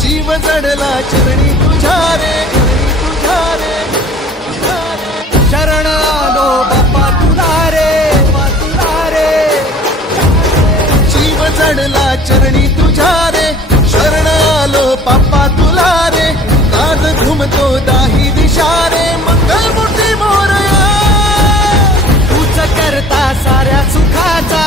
जीव जडला चरणी तुझ्या रे, शरण आलो बाप्पा तुला रे, जीव जडला चरणी तुझ्या रे, शरण आलो बाप्पा तुला रे, नाद घुमतो दाही दिशा रे, मंगलमूर्ती मोरया, तूच करता साऱ्या सुखाचा